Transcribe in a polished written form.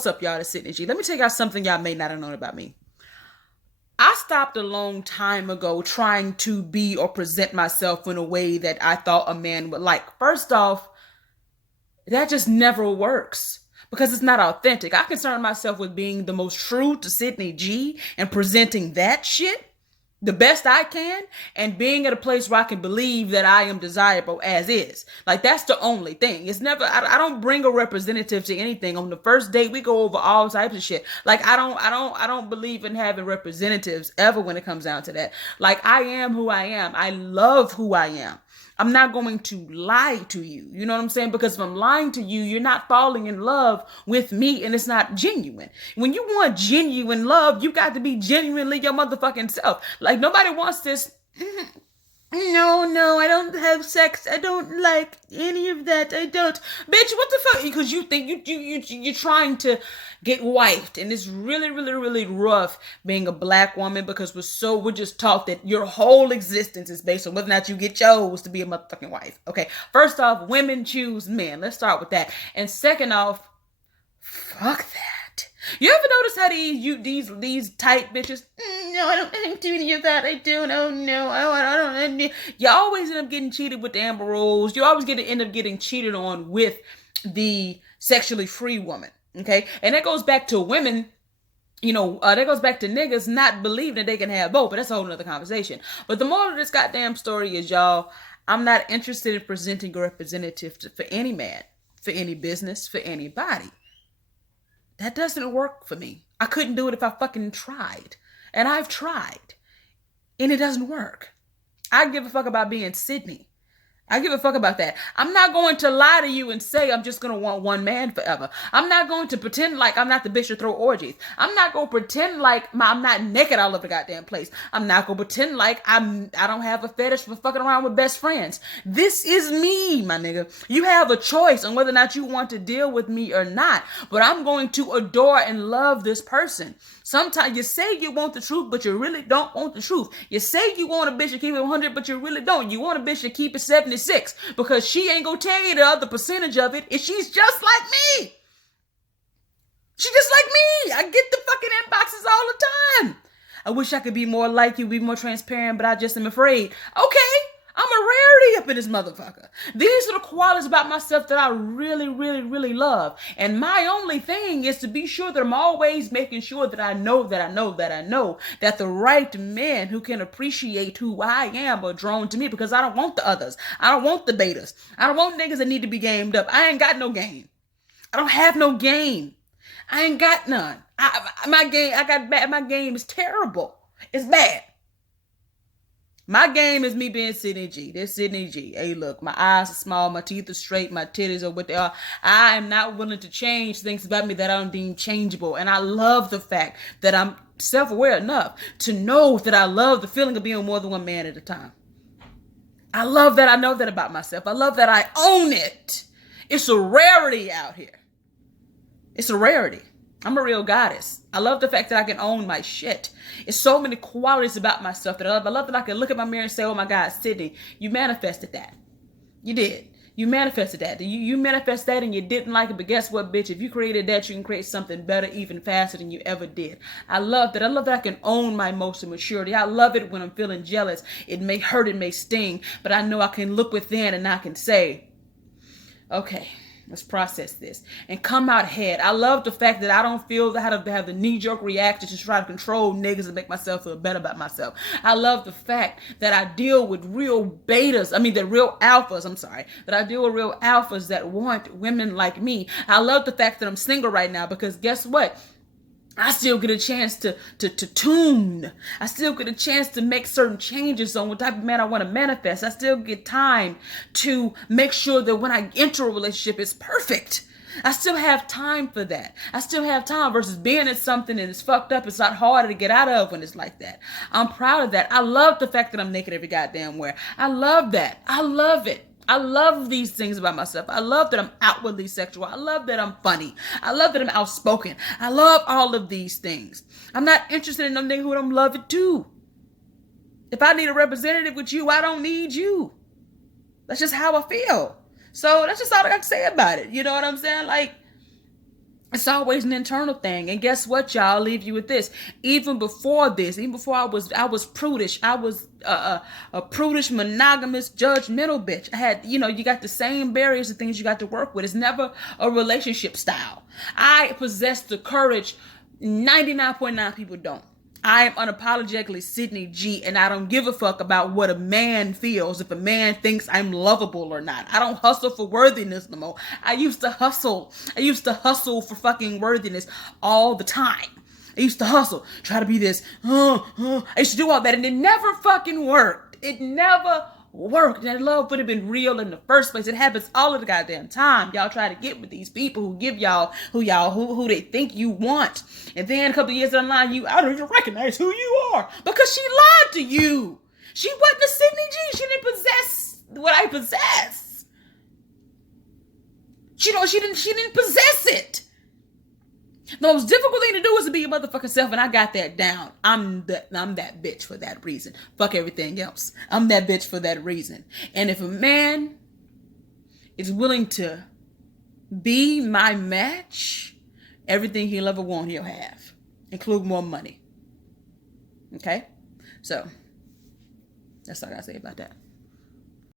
What's up, y'all? It's Sydney G. Let me tell y'all something y'all may not have known about me. I stopped a long time ago trying to be or present myself in a way that I thought a man would like. First off, that just never works because it's not authentic. I concern myself with being the most true to Sydney G and presenting that shit the best I can and being at a place where I can believe that I am desirable as is. Like, that's the only thing. It's never, I don't bring a representative to anything. On the first date, we go over all types of shit. Like, I don't believe in having representatives ever when it comes down to that. Like, I am who I am. I love who I am. I'm not going to lie to you. You know what I'm saying? Because if I'm lying to you, you're not falling in love with me and it's not genuine. When you want genuine love, you got to be genuinely your motherfucking self. Like, nobody wants this. No, I don't have sex. I don't like any of that. I don't. Bitch, what the fuck? Because you think you're trying to get wifed. And it's really, really, really rough being a black woman because we're just taught that your whole existence is based on whether or not you get chose to be a motherfucking wife. Okay. First off, women choose men. Let's start with that. And second off, fuck that. You ever notice how these tight bitches? No, I don't do any of that. I don't. Oh no, I don't. You always end up getting cheated with the Amber Rose. You always end up getting cheated on with the sexually free woman. Okay, and that goes back to women. That goes back to niggas not believing that they can have both. But that's a whole nother conversation. But the moral of this goddamn story is, y'all, I'm not interested in presenting a representative for any man, for any business, for anybody. That doesn't work for me. I couldn't do it if I fucking tried. And I've tried. And it doesn't work. I give a fuck about being Sydney. I give a fuck about that. I'm not going to lie to you and say I'm just going to want one man forever. I'm not going to pretend like I'm not the bitch to throw orgies. I'm not going to pretend like I'm not naked all over the goddamn place. I'm not going to pretend like I don't have a fetish for fucking around with best friends. This is me, my nigga. You have a choice on whether or not you want to deal with me or not. But I'm going to adore and love this person. Sometimes you say you want the truth, but you really don't want the truth. You say you want a bitch to keep it 100, but you really don't. You want a bitch to keep it 76 because she ain't gonna tell you the other percentage of it if she's just like me. She's just like me. I get the fucking inboxes all the time. I wish I could be more like you, be more transparent, but I just am afraid. Okay. I'm a rarity up in this motherfucker. These are the qualities about myself that I really, really, really love. And my only thing is to be sure that I'm always making sure that I know that the right men who can appreciate who I am are drawn to me because I don't want the others. I don't want the betas. I don't want niggas that need to be gamed up. I ain't got no game. I don't have no game. I ain't got none. My game is terrible. It's bad. My game is me being Sydney G. This Sydney G. Hey, look, my eyes are small, my teeth are straight, my titties are what they are. I am not willing to change things about me that I don't deem changeable. And I love the fact that I'm self-aware enough to know that I love the feeling of being more than one man at a time. I love that I know that about myself. I love that I own it. It's a rarity out here. It's a rarity. I'm a real goddess. I love the fact that I can own my shit. It's so many qualities about myself that I love. I love that I can look at my mirror and say, oh my God, Sydney, you manifested that. You did. You manifested that. You manifested that and you didn't like it. But guess what, bitch? If you created that, you can create something better, even faster than you ever did. I love that. I love that I can own my emotional maturity. I love it when I'm feeling jealous. It may hurt, it may sting, but I know I can look within and I can say, okay, let's process this and come out ahead. I love the fact that I don't feel that I have the knee-jerk reaction to try to control niggas and make myself feel better about myself. I love the fact that I deal with real betas. Real alphas. That I deal with real alphas that want women like me. I love the fact that I'm single right now because guess what? I still get a chance to tune. I still get a chance to make certain changes on what type of man I want to manifest. I still get time to make sure that when I enter a relationship, it's perfect. I still have time for that. I still have time versus being in something and it's fucked up. It's a lot harder to get out of when it's like that. I'm proud of that. I love the fact that I'm naked every goddamn where. I love that. I love it. I love these things about myself. I love that I'm outwardly sexual. I love that I'm funny. I love that I'm outspoken. I love all of these things. I'm not interested in no nigga who don't love it too. If I need a representative with you, I don't need you. That's just how I feel. So that's just all I got to say about it. You know what I'm saying? Like, It's always an internal thing. And guess what, y'all? I'll leave you with this. Even before this, even before I was prudish. I was a prudish, monogamous, judgmental bitch. I had, you got the same barriers and things you got to work with. It's never a relationship style. I possess the courage 99.9 people don't. I am unapologetically Sydney G, and I don't give a fuck about what a man feels, if a man thinks I'm lovable or not. I don't hustle for worthiness no more. I used to hustle. I used to hustle for fucking worthiness all the time. I used to hustle, try to be this. I used to do all that, and it never fucking worked. It never worked. That love would have been real in the first place. It happens all of the goddamn time. Y'all try to get with these people who give y'all who they think you want, and then a couple of years down the line, I don't even recognize who you are because she lied to you. She wasn't a Sydney G. She didn't possess what I possess. She didn't possess it. The most difficult thing to do is to be your motherfucking self, and I got that down. I'm that bitch for that reason. Fuck everything else. I'm that bitch for that reason. And if a man is willing to be my match, everything he'll ever want, he'll have, include more money. Okay? So, that's all I gotta say about that.